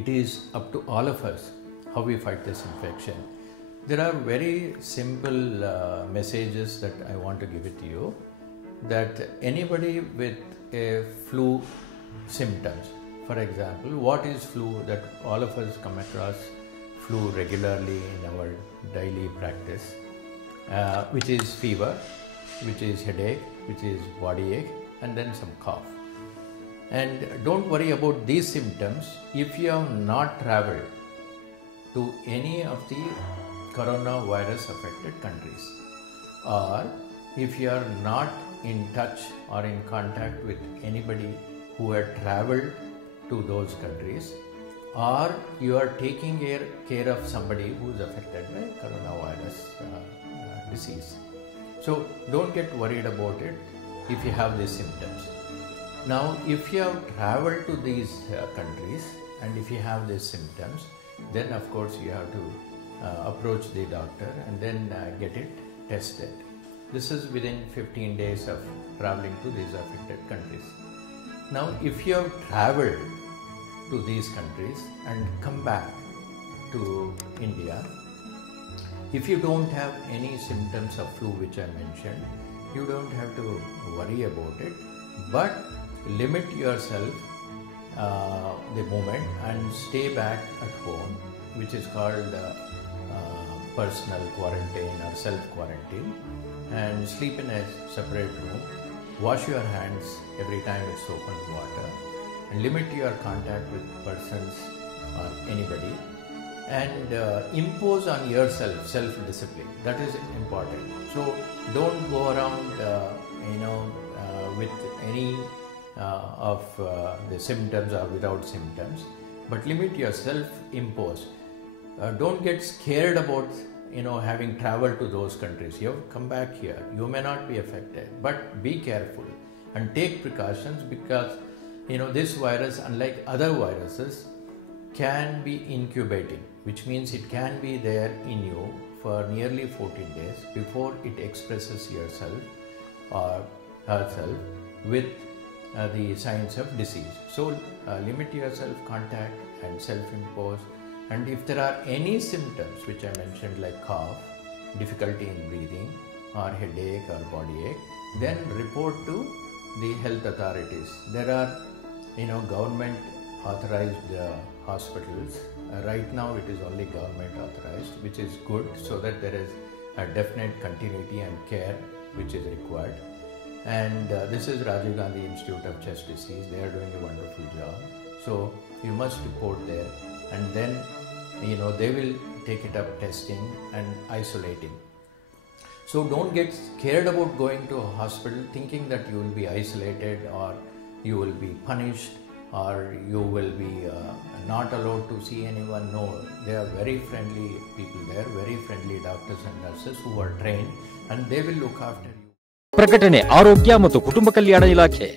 it is up to all of us how we fight this infection. There are very simple messages that I want to give it to you, that anybody with a flu symptoms, for example, what is flu, that all of us come across flu regularly in our daily practice, which is fever, which is headache, which is body ache, and then some cough. And don't worry about these symptoms if you have not traveled to any of the coronavirus affected countries, or if you are not in touch or in contact with anybody who had traveled to those countries, or you are taking care of somebody who is affected by coronavirus disease. So don't get worried about it if you have these symptoms. Now, if you have traveled to these countries and if you have these symptoms, then of course you have to approach the doctor and then get it tested. This is within 15 days of traveling to these affected countries. Now, if you have traveled to these countries and come back to India, if you don't have any symptoms of flu which I mentioned, you don't have to worry about it, but limit yourself the moment and stay back at home, which is called personal quarantine or self-quarantine, and sleep in a separate room. Wash your hands every time with soap and water, and limit your contact with persons or anybody, and impose on yourself self-discipline. That is important. So don't go around with any of the symptoms or without symptoms, but limit yourself, impose. Don't get scared about having traveled to those countries. You have come back here, you may not be affected, but be careful and take precautions, because this virus, unlike other viruses, can be incubating, which means it can be there in you for nearly 14 days before it expresses yourself or herself with the signs of disease. So limit your self-contact and self-impose. And if there are any symptoms which I mentioned, like cough, difficulty in breathing, or headache or body ache, then report to the health authorities. There are government authorized hospitals. Right now it is only government authorized, which is good, so that there is a definite continuity and care which is required. And this is Rajiv Gandhi Institute of Chest Disease. They are doing a wonderful job. So you must report there, and then they will take it up testing and isolating. So don't get scared about going to a hospital thinking that you will be isolated, or you will be punished, or you will be not allowed to see anyone. No, they are very friendly people there, very friendly doctors and nurses who are trained, and they will look after you. ಪ್ರಕಟಣೆ ಆರೋಗ್ಯ ಮತ್ತು ಕುಟುಂಬ ಕಲ್ಯಾಣ ಇಲಾಖೆ.